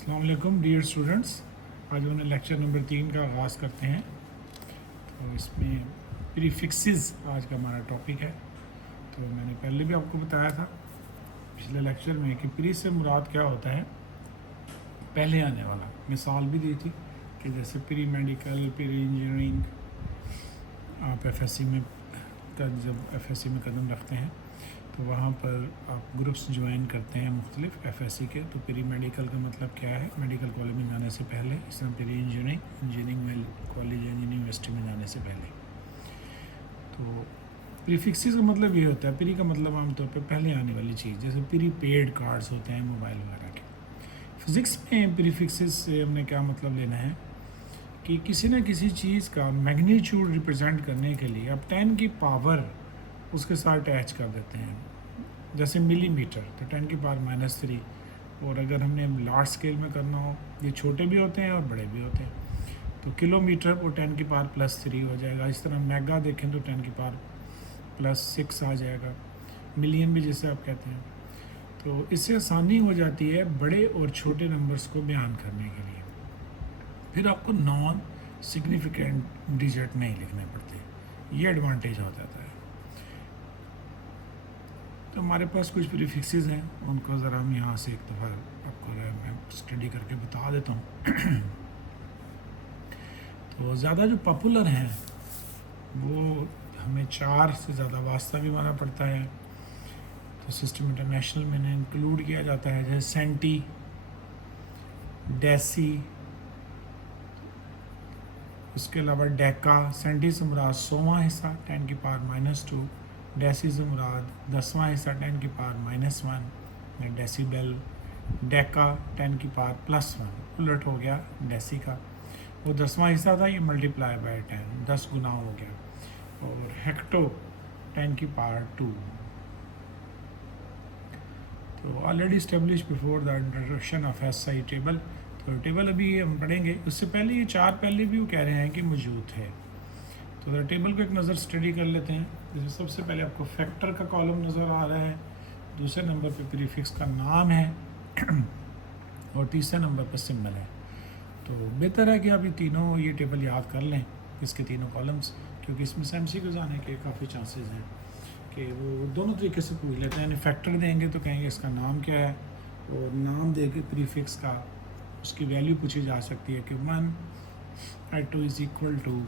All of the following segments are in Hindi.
अस्सलाम वालेकुम डियर स्टूडेंट्स। आज हमने लेक्चर नंबर 3 का आगाज़ करते हैं। तो इसमें प्रीफिक्सेस आज का हमारा टॉपिक है। तो मैंने पहले भी आपको बताया था पिछले लेक्चर में कि प्री से मुराद क्या होता है, पहले आने वाला। मिसाल भी दी थी कि जैसे प्री मेडिकल, प्री इंजीनियरिंग, आप एफएससी में जब एफएससी में कदम रखते हैं तो वहाँ पर आप ग्रुप्स ज्वाइन करते हैं मुख्तलिफ एफएससी के। तो प्री मेडिकल का मतलब क्या है, मेडिकल कॉलेज में जाने से पहले। इस तरह प्री इंजीनियरिंग में कॉलेज या यूनिवर्सिटी में जाने से पहले। तो प्रीफिक्सेस का मतलब ये होता है, प्री का मतलब आमतौर पर पहले आने वाली चीज़, जैसे प्री पेड कार्ड्स होते हैं मोबाइल वगैरह के। फिज़िक्स में प्रीफिक्सेस से हमने क्या मतलब लेना है कि किसी न किसी चीज़ का मैग्नीट्यूड रिप्रेजेंट करने के लिए आप 10 की पावर उसके साथ अटैच कर देते हैं। जैसे मिलीमीटर तो 10 की पावर -3, और अगर हमने लार्ज स्केल में करना हो, ये छोटे भी होते हैं और बड़े भी होते हैं, तो किलोमीटर वो 10 की पावर +3 हो जाएगा। इस तरह मेगा देखें तो 10 की पावर +6 आ जाएगा। मिलियन भी जैसे आप कहते हैं। तो इससे आसानी हो जाती है बड़े और छोटे नंबर्स को बयान करने के लिए। फिर आपको नॉन सिग्निफिकेंट डिजिट नहीं लिखने पड़ते, ये एडवांटेज हो जाता है। तो हमारे पास कुछ प्रीफिक्सेस हैं, उनको ज़रा हम यहाँ से एक दफ़ा आपको मैं स्टडी करके बता देता हूँ। तो ज़्यादा जो पॉपुलर हैं वो हमें 4 से ज़्यादा वास्ता भी माना पड़ता है। तो सिस्टम इंटरनेशनल में इन्हें इंक्लूड किया जाता है, जैसे सेंटी, डेसी, उसके अलावा डेका। सेंटी से मुराद 100वां हिस्सा 10 की पावर -2, डेसी से मुराद 10वां हिस्सा 10 की पावर -1 डेसीबेल। डेका 10 की पावर +1, उलट हो गया डेसी का, वो 10वां हिस्सा था, ये मल्टीप्लाई बाय 10, 10 गुना हो गया। और हेक्टो 10 की पावर 2। तो already establish before the introduction of SI table. तो टेबल अभी हम पढ़ेंगे, उससे पहले ये 4 पहले भी वो कह रहे हैं कि मौजूद है। तो टेबल को एक नज़र स्टडी कर लेते हैं। जैसे सबसे पहले आपको फैक्टर का कॉलम नज़र आ रहा है, दूसरे नंबर पे प्रीफिक्स का नाम है और तीसरे नंबर पर सिंबल है। तो बेहतर है कि आप ये टेबल याद कर लें, इसके तीनों कॉलम्स, क्योंकि इसमें से MCQs आने के काफ़ी चांसेस हैं कि वो दोनों तरीके से पूछ लेते हैं। फैक्टर देंगे तो कहेंगे इसका नाम क्या है, और नाम दे के प्रीफिक्स का उसकी वैल्यू पूछी जा सकती है कि 1/2 इज़ इक्वल टू।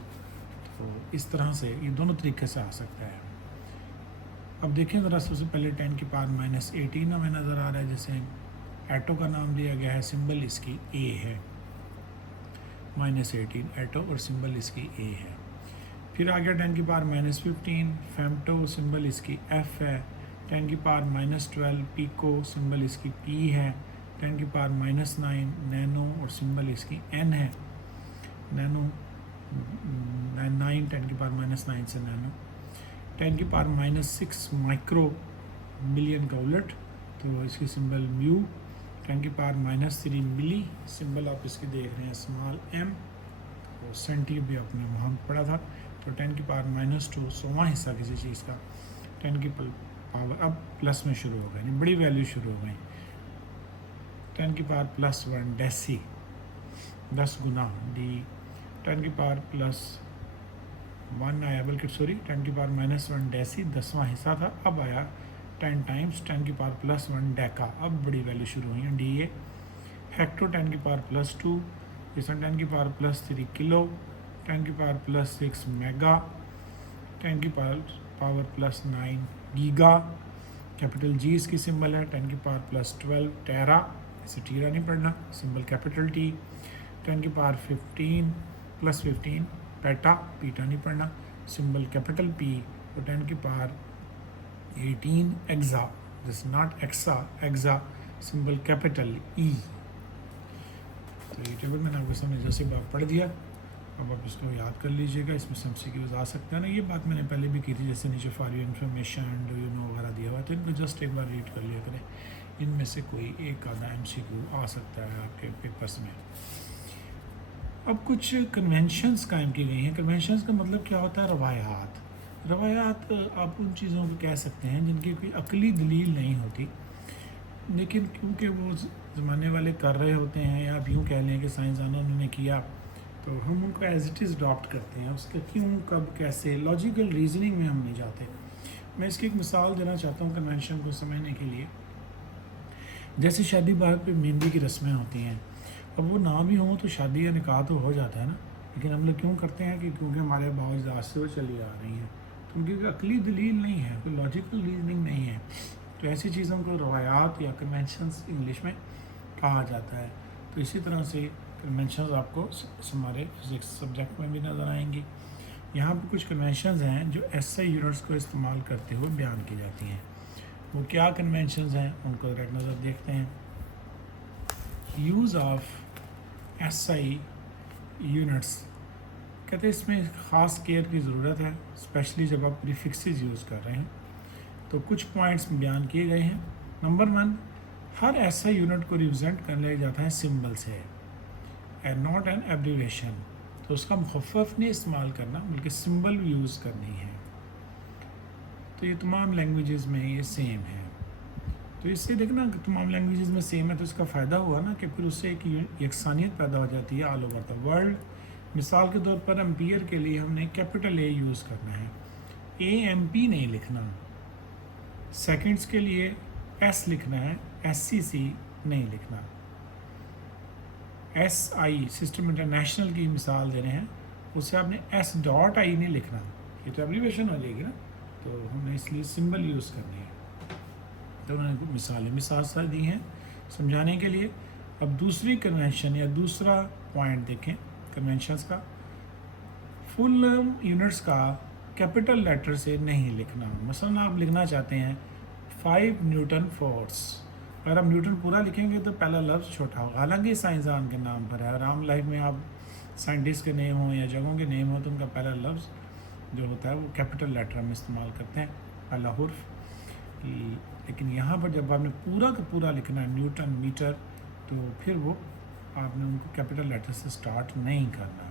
तो इस तरह से ये दोनों तरीके से आ सकता है। अब देखें ज़रा, सबसे पहले 10 की पावर -18 हमें नज़र आ रहा है। जैसे एटो का नाम लिया गया है, सिंबल इसकी ए है, -18 एटो और सिंबल इसकी ए है। फिर आ गया 10 की पावर -15 फेमटो, सिंबल इसकी एफ है। 10 की पावर -12 पीको, सिंबल इसकी पी है। 10 की पावर -9 नैनो और सिंबल इसकी एन है। नैनो 9, 10 की पावर -9 से नैनो। 10 की पावर -6 माइक्रो, मिलियन का उलट, तो इसकी सिंबल म्यू। 10 की पावर -3 मिली, सिंबल आप इसकी देख रहे हैं स्मॉल एम। तो सेंटी भी आपने वहाँ पढ़ा था। तो 10 की पावर -2 100वां हिस्सा किसी चीज़ का। 10 की पावर अब प्लस में शुरू हो गई, बड़ी वैल्यू शुरू हो गई। 10 की पावर +1 डेसी, 10 गुना डी। 10 की पावर +1 आया, बल्कि सॉरी 10 की पावर -1 डेसी 10वां हिस्सा था, अब आया 10 टाइम्स 10 की पावर +1 डेका, अब बड़ी वैल्यू शुरू हुई है डी ए। हेक्टो 10 की पावर +2, इसमें 10 की पावर +3 किलो। 10 की पावर +6 मेगा। 10 की पावर +9 गीगा, कैपिटल जी इसकी सिंबल है। 10 की पावर +12 टेरा, इसे टीरा नहीं पढ़ना, सिंबल कैपिटल टी। 10 की पावर 15 +15 पेटा, पीटा नहीं पढ़ना, सिंबल कैपिटल पी। और 10 की power 18 exa, this not exa, exa, symbol capital E. तो ये टेबल मैंने आपके सामने जैसे बात पढ़ दिया, अब आप इसको याद कर लीजिएगा। इसमें MCQs आ सकते हैं ना, ये बात मैंने पहले भी की थी, जैसे नीचे for your information, do you know वगैरह दिया हुआ, तो इनको जस्ट एक बार रीड कर लिया करें। इनमें से कोई एक आधा MCQ आ सकता है आपके पेपर्स में। अब कुछ कन्वेंशंस कायम की गई हैं। कन्वेंशंस का मतलब क्या होता है, रवायात। रवायात आप उन चीज़ों को कह सकते हैं जिनकी कोई अकली दलील नहीं होती, लेकिन क्योंकि वो ज़माने वाले कर रहे होते हैं, या आप यूँ कह लें कि साइंसदानों ने किया, तो हम उनको एज इट इज़ अडॉप्ट करते हैं। उसका क्यों, कब, कैसे, लॉजिकल रीजनिंग में हम नहीं जाते। मैं इसकी एक मिसाल देना चाहता हूँ कन्वेंशन को समझने के लिए। जैसे शादी ब्याह पे मेहंदी की रस्में होती हैं, अब वो ना भी हों तो शादी या निकाह तो हो जाता है ना, लेकिन हम लोग क्यों करते हैं कि क्योंकि हमारे बावजूद से वो चली आ रही हैं, तो उनकी अकली दलील नहीं है, कोई लॉजिकल रीजनिंग नहीं है। तो ऐसी चीज़ों को रवायात या कन्वेंशंस इंग्लिश में कहा जाता है। तो इसी तरह से कन्वेंशंस आपको हमारे फिज़िक्स सब्जेक्ट में भी नज़र आएंगी। यहाँ पर कुछ कन्वेंशंस हैं जो एसआई यूनिट्स को इस्तेमाल करते हुए बयान की जाती हैं। वो क्या कन्वेंशंस हैं उनको एक नज़र देखते हैं। यूज़ ऑफ एसआई यूनिट्स, कहते हैं इसमें ख़ास केयर की ज़रूरत है, स्पेशली जब आप प्रीफिक्सेस यूज़ कर रहे हैं। तो कुछ पॉइंट्स बयान किए गए हैं। नंबर 1, हर एसआई यूनिट को रिप्रेजेंट कर लिया जाता है सिंबल से, एंड नॉट एन एब्रीवेशन। तो उसका मुखफ़फ़ नहीं इस्तेमाल करना, बल्कि सिंबल यूज़ करनी है। तो ये तमाम लैंग्वेजेस में ये सेम है। तो इससे देखना कि तमाम लैंग्वेजेस में सेम है, तो इसका फ़ायदा हुआ ना कि फिर उससे एक यकसानियत पैदा हो जाती है ऑल ओवर द वर्ल्ड। मिसाल के तौर पर एम्पियर के लिए हमने कैपिटल ए यूज़ करना है, AMP नहीं लिखना। सेकंड्स के लिए S लिखना है, SCC नहीं लिखना। SI सिस्टम इंटरनेशनल की मिसाल दे रहे हैं, उससे आपने S.I नहीं लिखना, ये तो एब्रीवेशन हो जाएगी ना, तो हमने इसलिए सिंबल यूज़ करनी है। तो उन्होंने मिसाल दी हैं समझाने के लिए। अब दूसरी कन्वेंशन या दूसरा पॉइंट देखें कन्वेंशंस का। फुल यूनिट्स का कैपिटल लेटर से नहीं लिखना। मसलन आप लिखना चाहते हैं 5 न्यूटन फोर्स, अगर आप न्यूटन पूरा लिखेंगे तो पहला लफ्ज़ छोटा होगा, हालांकि साइंसदान के नाम पर है। और आम लाइफ में आप साइंटिस्ट के नेम हों या जगहों के नेम हों तो उनका पहला लफ्ज़ जो होता है वो कैपिटल लेटर हम इस्तेमाल करते हैं, पहला हुर्फ। लेकिन यहाँ पर जब आपने पूरा का पूरा लिखना है न्यूटन मीटर, तो फिर वो आपने उनको कैपिटल लेटर से स्टार्ट नहीं करना।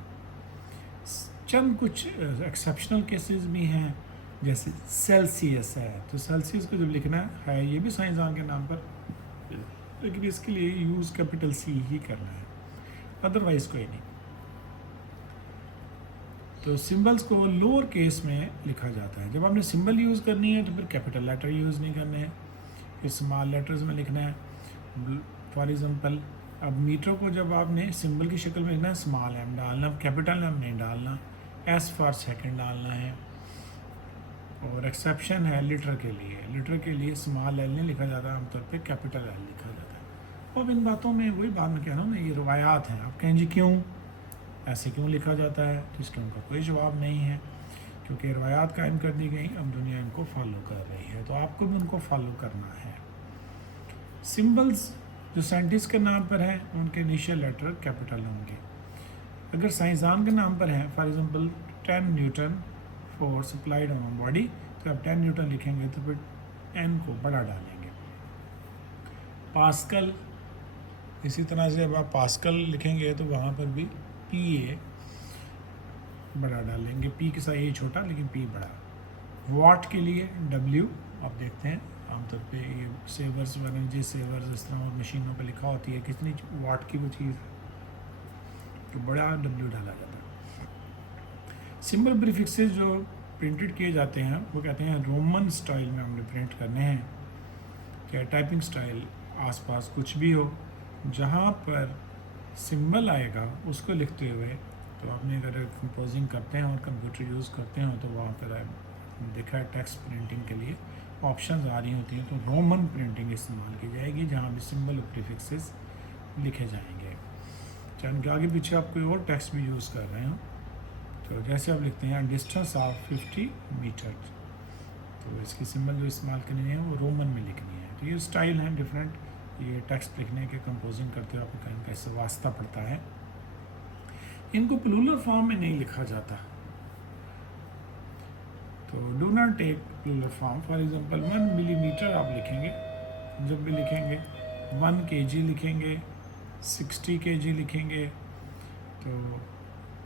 चंद कुछ एक्सेप्शनल केसेस भी हैं, जैसे सेल्सियस है, तो सेल्सियस को जब लिखना है ये भी साइंसदान के नाम पर, लेकिन इसके लिए यूज़ कैपिटल C ही करना है, अदरवाइज़ कोई नहीं। तो सिंबल्स को लोअर केस में लिखा जाता है। जब आपने सिंबल यूज़ करनी है तो फिर कैपिटल लेटर यूज़ नहीं करने हैं, फिर स्मॉल लेटर्स में लिखना है। फॉर एग्ज़ाम्पल, अब मीटर को जब आपने सिंबल की शक्ल में लिखना है, स्मॉल M डालना, कैपिटल M नहीं डालना, S फॉर सेकंड डालना है। और एक्सेप्शन है लीटर के लिए, लीटर के लिए स्मॉल L नहीं लिखा जाता, आमतौर पे कैपिटल L लिखा जाता है। अब इन बातों में वही बात मैं कह रहा हूँ ना, ये रवायात हैं। आप कहें जी क्यों ऐसे क्यों लिखा जाता है, तो इसका उनका कोई जवाब नहीं है, क्योंकि रवायात कायम कर दी गई, अब दुनिया इनको फॉलो कर रही है, तो आपको भी उनको फॉलो करना है। सिंबल्स जो साइंटिस्ट के नाम पर हैं उनके इनिशियल लेटर कैपिटल होंगे। अगर साइंसदान के नाम पर हैं, for example 10 Newton force applied on body, तो आप 10 न्यूटन लिखेंगे तो फिर n को बड़ा डालेंगे। पास्कल, इसी तरह से अब आप पास्कल लिखेंगे तो वहाँ पर भी PA बड़ा डालेंगे, P के साथ A छोटा लेकिन P बड़ा। वाट के लिए W, आप देखते हैं आमतौर पे ये सेवर्स एनर्जी सेवर्स इस तरह मशीनों पे लिखा होती है कितनी वाट की वो चीज़, तो बड़ा W डाला जाता है। सिंबल प्रीफिक्सेस जो प्रिंटेड किए जाते हैं वो कहते हैं रोमन स्टाइल में हमने प्रिंट करने हैं, क्या टाइपिंग स्टाइल आसपास कुछ भी हो, जहाँ पर सिंबल आएगा उसको लिखते हुए। तो आपने अगर कंपोजिंग करते हैं और कंप्यूटर यूज़ करते हो तो वहाँ पर देखा है टेक्स्ट प्रिंटिंग के लिए ऑप्शंस आ रही होती हैं, तो रोमन प्रिंटिंग इस्तेमाल की जाएगी जहाँ भी सिंबल और प्रीफिक्सेस लिखे जाएंगे। चाहे उनके आगे पीछे आप कोई और टेक्स्ट भी यूज़ कर रहे हो, तो जैसे आप लिखते हैं डिस्टेंस ऑफ 50 मीटर, तो इसकी सिंबल जो इस्तेमाल करनी है वो रोमन में लिखनी है। तो ये स्टाइल है डिफरेंट, ये टेक्स्ट लिखने के कंपोजिंग करते हो आपको कहीं कैसे वास्ता पड़ता है। इनको प्लूरल फॉर्म में नहीं लिखा जाता, तो do not take plural form. For example 1 millimetre आप लिखेंगे, जब भी लिखेंगे 1 kg लिखेंगे, 60 kg लिखेंगे, तो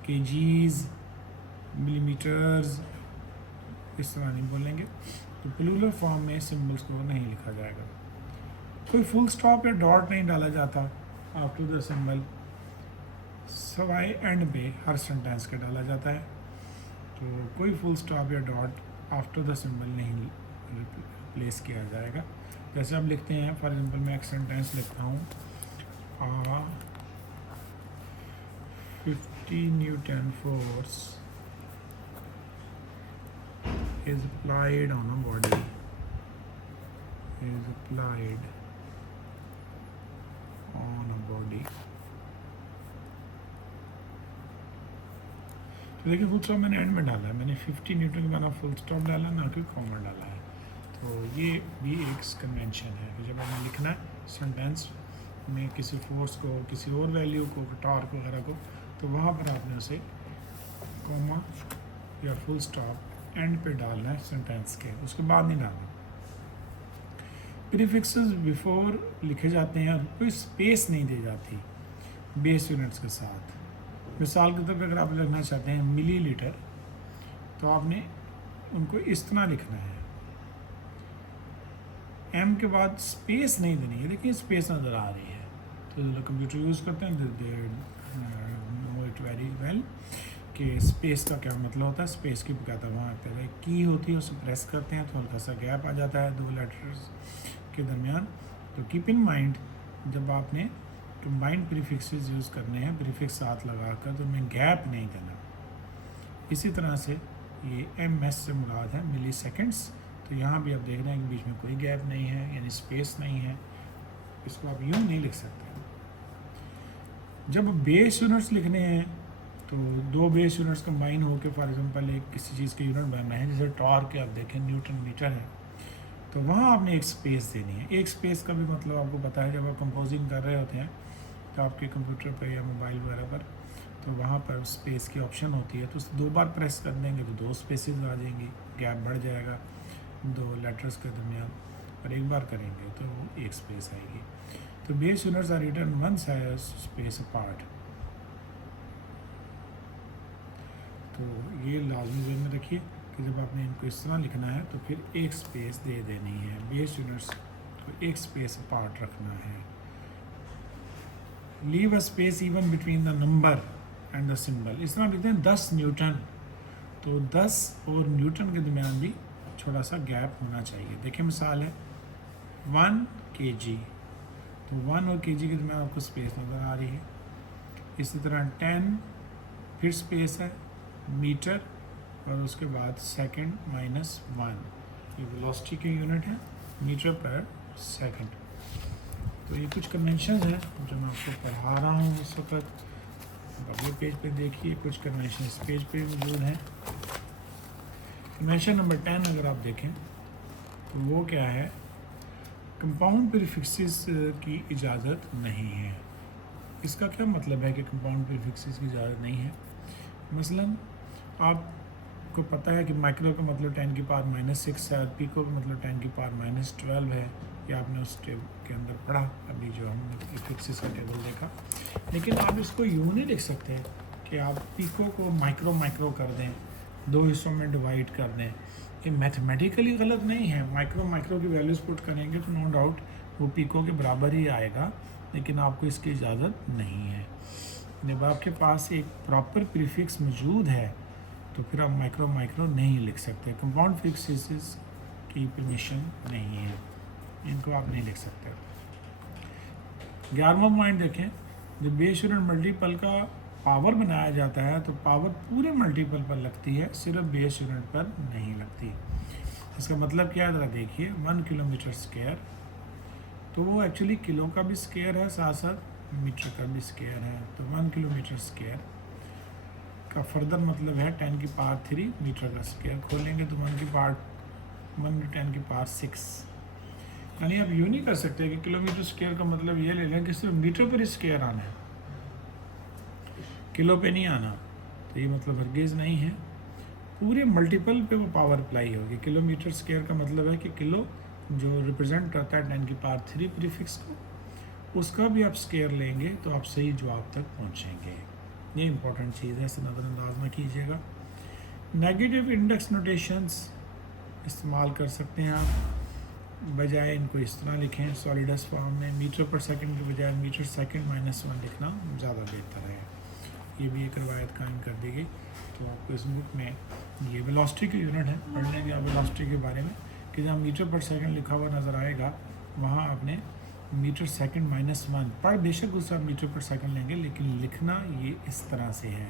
kgs, मिलीमीटर्स इस तरह नहीं बोलेंगे। तो प्लूरल फॉर्म में सिंबल्स को नहीं लिखा जाएगा। कोई फुल स्टॉप या डॉट नहीं डाला जाता आफ्टर द सिंबल, सवाए एंड पे हर सेंटेंस के डाला जाता है। तो कोई फुल स्टॉप या डॉट आफ्टर द सिंबल नहीं रिप्लेस किया जाएगा। जैसे हम लिखते हैं, फॉर एग्जांपल मैं एक सेंटेंस लिखता हूँ, 50 Newton force is applied on a body, is applied on a body। तो देखिए फुल स्टॉप मैंने एंड में डाला है, मैंने 50 न्यूटन के बाद फुल स्टॉप डाला, ना कि कॉमा डाला है। तो ये भी एक कन्वेंशन है कि जब हमें लिखना है सेंटेंस में किसी फोर्स को, किसी और वैल्यू को, टॉर्क वगैरह को, तो वहाँ पर आपने उसे कॉमा या फुल स्टॉप एंड पे डालना है सेंटेंस के, उसके बाद नहीं डालना। प्रीफिक्सेस बिफोर लिखे जाते हैं, कोई स्पेस नहीं दी जाती बेस यूनिट्स के साथ। मिसाल के तौर पर अगर आप लिखना चाहते हैं मिलीलीटर, तो आपने उनको इस तरह लिखना है, एम के बाद स्पेस नहीं देनी है। देखिए स्पेस नज़र आ रही है, तो जो कंप्यूटर यूज़ करते हैं नो इट वेरी वेल कि स्पेस का क्या मतलब होता है। स्पेस की बकायदा वहाँ पर की होती है, उसे प्रेस करते हैं तो हल्का सा गैप आ जाता है दो लेटर्स के दरमियान। तो कीप इन माइंड, जब आपने कंबाइंड प्रीफिक्सेस यूज़ करने हैं, प्रीफिक्स साथ लगाकर, तो उनमें गैप नहीं देना। इसी तरह से ये MS से मुराद है मिली सेकेंड्स। तो यहाँ भी आप देख रहे हैं कि बीच में कोई गैप नहीं है, यानी स्पेस नहीं है। इसको आप यूँ नहीं लिख सकते। जब बेस यूनिट्स लिखने हैं, तो दो बेस यूनिट्स कंबाइन होकर फॉर एग्जांपल एक किसी चीज़ के यूनिट बनना है, जैसे टॉर्क के आप देखें न्यूटन मीटर है, तो वहाँ आपने एक स्पेस देनी है। एक स्पेस का भी मतलब आपको पता है, जब आप कंपोजिंग कर रहे होते हैं तो आपके कंप्यूटर पे या मोबाइल वगैरह पर, तो वहाँ पर स्पेस की ऑप्शन होती है, तो उसे दो बार प्रेस कर देंगे तो दो स्पेसेस आ जाएंगी, गैप बढ़ जाएगा दो लेटर्स के दरमियान। और एक बार करेंगे तो एक स्पेस आएगी। तो base units are written one space apart. तो ये लाजमी ज़हन में रखिए कि जब आपने इनको इस तरह लिखना है तो फिर एक स्पेस दे देनी है, बेस यूनिट्स को एक स्पेस अपार्ट रखना है। Leave a space even between the number and the symbol. इस तरह लिखते हैं 10 न्यूटन, तो 10 और न्यूटन के दरमियान भी थोड़ा सा गैप होना चाहिए। देखिए मिसाल है 1 kg, तो 1 और kg के दरमियान आपको स्पेस नज़र आ रही है। इसी तरह 10 फिर स्पेस है, मीटर और उसके बाद सेकंड -1, ये वेलोसिटी की यूनिट है, मीटर पर सेकंड। तो ये कुछ कन्वेंशन हैं जो मैं आपको पढ़ा रहा हूँ इस वक्त। अगले पेज पे देखिए, कुछ कन्वेंशन इस पेज पे मौजूद हैं। कन्वेंशन नंबर 10 अगर आप देखें तो वो क्या है, कंपाउंड प्रीफिक्सेस की इजाज़त नहीं है। इसका क्या मतलब है कि कंपाउंड प्रीफिक्सेस की इजाज़त नहीं है? मसलन आपको पता है कि माइक्रो का मतलब 10 की पावर -6 है, पिको का मतलब 10 की पावर -12 है। या आपने उस टेबल के अंदर पढ़ा अभी जो हमने प्रीफिक्सेस का टेबल देखा। लेकिन आप इसको यूँ नहीं लिख सकते कि आप पिको को माइक्रो कर दें, दो हिस्सों में डिवाइड कर दें। ये मैथमेटिकली गलत नहीं है। माइक्रो की वैल्यूज़ पुट करेंगे तो नो डाउट वो पिको के बराबर ही आएगा, लेकिन आपको इसकी इजाज़त नहीं है। जब आपके पास एक प्रॉपर प्रीफिक्स मौजूद है तो फिर आप माइक्रो नहीं लिख सकते। कंपाउंड प्रीफिक्सेस की परमिशन नहीं है, इनको आप नहीं लिख सकते। 11वां पॉइंट देखें, जब बेस यूनिट मल्टीपल का पावर बनाया जाता है तो पावर पूरे मल्टीपल पर लगती है, सिर्फ बेस यूनिट पर नहीं लगती। इसका मतलब क्या है ज़रा देखिए, 1 किलोमीटर स्क्वायर, तो वो एक्चुअली किलो का भी स्क्वायर है, साथ साथ मीटर का भी स्क्वायर है। तो 1 किलोमीटर स्क्वायर का फर्दर मतलब है 10 की पावर 3 मीटर का स्क्वायर। खोलेंगे तो 1 10 की पावर 6। यानी आप यूँ नहीं कर सकते कि किलोमीटर स्क्वायर का मतलब ये ले लें कि सिर्फ मीटर पर ही स्क्वायर आना है, किलो पे नहीं आना। तो ये मतलब हरगिज़ नहीं है, पूरे मल्टीपल पे वो पावर अप्लाई होगी। किलोमीटर स्क्वायर का मतलब है कि किलो जो रिप्रेजेंट करता है 10 की पावर 3 प्रीफिक्स को, उसका भी आप स्क्वायर लेंगे तो आप सही जवाब तक पहुंचेंगे। ये इंपॉर्टेंट चीज़ है, इसे नज़रअंदाज ना कीजिएगा। नेगेटिव इंडेक्स नोटेशंस इस्तेमाल कर सकते हैं आप। बजाय इनको इस तरह लिखें सॉलिडस फॉर्म में, मीटर पर सेकंड के बजाय मीटर सेकंड माइनस 1 लिखना ज़्यादा बेहतर है। ये भी एक रवायत कायम कर दी गई। तो आपको इस बुक में ये वेलोसिटी की यूनिट है, पढ़ लेंगे आप वेलोसिटी के बारे में कि जहाँ मीटर पर सेकंड लिखा हुआ नज़र आएगा वहाँ आपने मीटर सेकंड माइनस 1 पर बेशक उस आप मीटर पर सेकंड लेंगे, लेकिन लिखना ये इस तरह से है,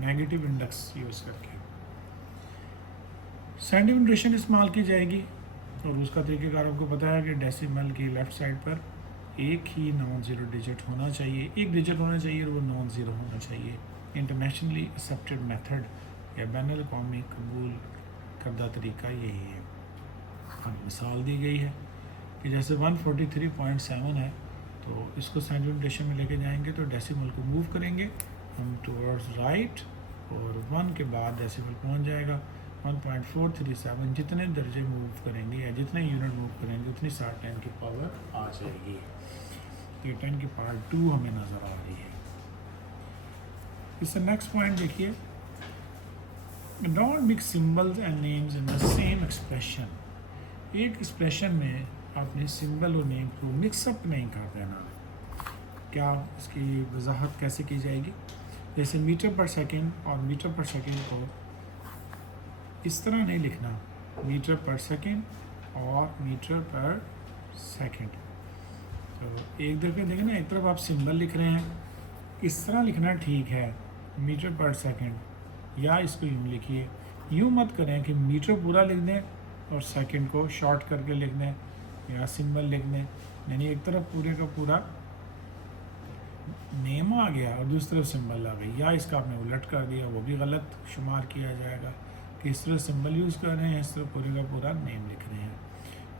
नेगेटिव इंडेक्स यूज़ करके। सेंटीमीटर नोटेशन इस्तेमाल की जाएगी और उसका तरीक़ेकार आपको पता है कि डेसिमल की लेफ़्ट साइड पर एक ही नॉन ज़ीरो डिजिट होना चाहिए, एक डिजिट होना चाहिए और वो नॉन ज़ीरो होना चाहिए। इंटरनेशनली एक्सेप्टेड मेथड या बैनुल अक़वामी कबूल करदा तरीका यही है। अब मिसाल दी गई है कि जैसे 143.7 है तो इसको सेंटीमीटर नोटेशन में लेके जाएंगे तो डेसिमल को मूव करेंगे हम टुवर्ड्स राइट और 1 के बाद डेसिमल पहुंच जाएगा 1.437। जितने दर्जे मूव करेंगे या जितने यूनिट मूव करेंगे उतनी साथ 10 की पावर आ जाएगी। तो ये 10 की पावर 2 हमें नज़र आ रही है। इससे नेक्स्ट पॉइंट देखिए, don't mix symbols and names in the same expression. एक एक्सप्रेशन में आपने सिंबल और नेम को मिक्सअप नहीं कर देना। क्या इसकी वजाहत कैसे की जाएगी? जैसे मीटर पर सेकंड और मीटर पर सेकंड को इस तरह नहीं लिखना, मीटर पर सेकंड और मीटर पर सेकंड। तो एक दफ़े देखें ना, एक तरफ आप सिंबल लिख रहे हैं, इस तरह लिखना ठीक है मीटर पर सेकंड, या इसको यूँ लिखिए। यूँ मत करें कि मीटर पूरा लिख दें और सेकंड को शॉर्ट करके लिख दें या सिंबल लिख दें, यानी एक तरफ पूरे का पूरा नेम आ गया और दूसरी तरफ सिंबल आ गई, या इसका आपने उलट कर दिया, वो भी गलत शुमार किया जाएगा कि इस तरह सिंबल यूज़ कर रहे हैं, इस तरह पूरे का पूरा नेम लिख रहे हैं।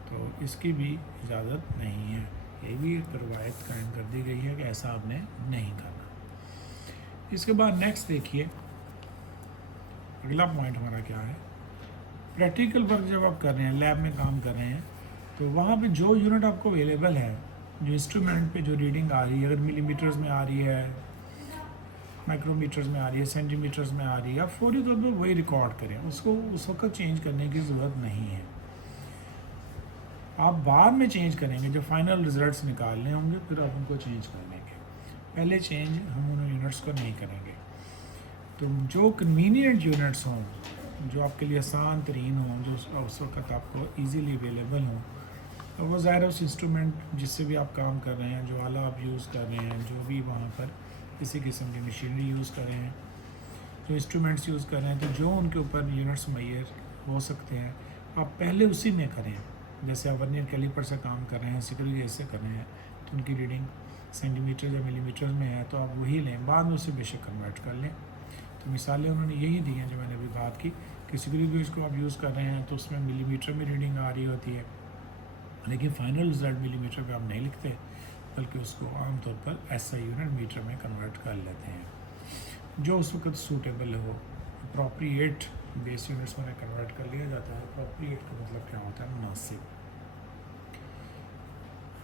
तो इसकी भी इजाज़त नहीं है। ये भी एक रवायत कायम कर दी गई है कि ऐसा आपने नहीं करना। इसके बाद नेक्स्ट देखिए, अगला पॉइंट हमारा क्या है। प्रैक्टिकल वर्क जब आप कर रहे हैं, लैब में काम कर रहे हैं, तो वहाँ पे जो यूनिट आपको अवेलेबल है, जो इंस्ट्रूमेंट पे जो रीडिंग आ रही है, अगर मिलीमीटर्स में आ रही है, माइक्रोमीटर्स में आ रही है, सेंटीमीटर्स में आ रही है, आप फौरी तौर पर वही रिकॉर्ड करें, उसको उस वक्त चेंज करने की ज़रूरत नहीं है। आप बाद में चेंज करेंगे जब फाइनल रिजल्ट्स निकालने होंगे, फिर आप उनको चेंज कर लेंगे। पहले चेंज हम उन यूनिट्स को नहीं करेंगे। तो जो कन्वीनियंट यूनिट्स हों, जो आपके लिए आसान तरीन हों, जो उस वक्त आपको ईजीली अवेलेबल हों, तो वो ज़ाहिर है उस इंस्ट्रूमेंट जिससे भी आप काम कर रहे हैं, जो आला आप यूज़ कर रहे हैं, जो भी वहाँ पर किसी किस्म की मशीनरी यूज़ कर रहे हैं, जो इंस्ट्रूमेंट्स यूज़ कर रहे हैं, तो जो उनके ऊपर यूनिट्स मुय्यर हो सकते हैं, आप पहले उसी में करें। जैसे आप वर्नियर कैलिपर से काम कर रहे हैं, सिकल गेज से कर रहे हैं, तो उनकी रीडिंग सेंटीमीटर या मिलीमीटर में है, तो आप वही लें, बाद में उसे बेशक कन्वर्ट कर लें। तो मिसालें उन्होंने यही दी हैं जो मैंने अभी बात की कि सिकल गेज को आप यूज़ कर रहे हैं तो उसमें मिलीमीटर में रीडिंग आ रही होती है, लेकिन फाइनल रिजल्ट मिलीमीटर पे आप नहीं लिखते, बल्कि उसको आमतौर पर ऐसा यूनिट मीटर में कन्वर्ट कर लेते हैं जो उस वक्त सूटेबल हो। अप्रोप्रिएट बेस यूनिट्स में कन्वर्ट कर लिया जाता है। अप्रोप्रिएट का मतलब क्या होता है? मुनासिब।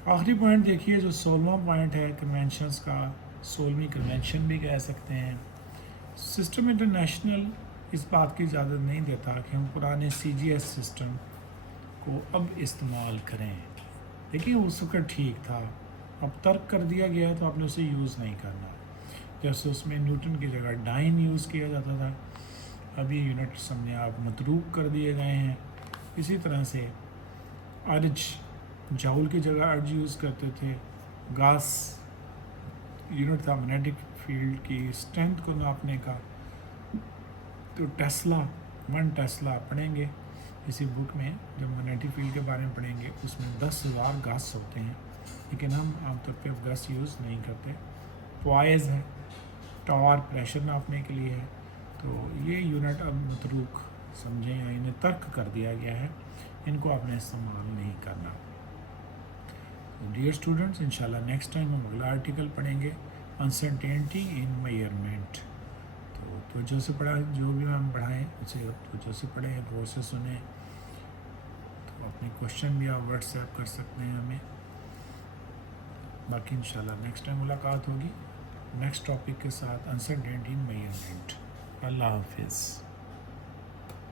आखिरी पॉइंट देखिए, जो 16वां पॉइंट है कन्वेंशंस का, 16वीं कन्वेंशन भी कह सकते हैं। सिस्टम इंटरनेशनल इस बात की इजाज़त नहीं देता कि हम पुराने CGS सिस्टम को अब इस्तेमाल करें। देखिए उस वक्त ठीक था, अब तर्क कर दिया गया है तो आपने उसे यूज़ नहीं करना। जैसे उसमें न्यूटन की जगह डाइम यूज़ किया जाता था, अब ये यूनिट समझे आप मतरूक कर दिए गए हैं। इसी तरह से अर्ज, जाउल की जगह अर्ज यूज़ करते थे। गास यूनिट था मैग्नेटिक फील्ड की स्ट्रेंथ को नापने का, तो टेस्ला, 1 टेस्ला पढ़ेंगे इसी बुक में। जब मैग्नेटिक फील्ड के बारे में पढ़ेंगे उसमें 10,000 गस होते हैं, लेकिन हम आमतौर पे गस यूज़ नहीं करते। पॉइज़ है, टावर प्रेशर नापने के लिए है। तो ये यूनिट अब मतरूक समझें या इन्हें तर्क कर दिया गया है, इनको आपने इस्तेमाल नहीं करना। तो डियर स्टूडेंट्स, इंशाल्लाह नेक्स्ट टाइम हम अगला आर्टिकल पढ़ेंगे, अनसर्टेनिटी इन मेजरमेंट। तो जो से पढ़ा, जो भी हम पढ़ाएँ उसे तो से पढ़ें, गौर से सुने। तो अपने क्वेश्चन भी आप व्हाट्सएप कर सकते हैं हमें। बाकी इंशाल्लाह नेक्स्ट टाइम मुलाकात होगी नेक्स्ट टॉपिक के साथ, अनसर्टेनिटी इन मेजरमेंट। अल्लाह हाफिज़।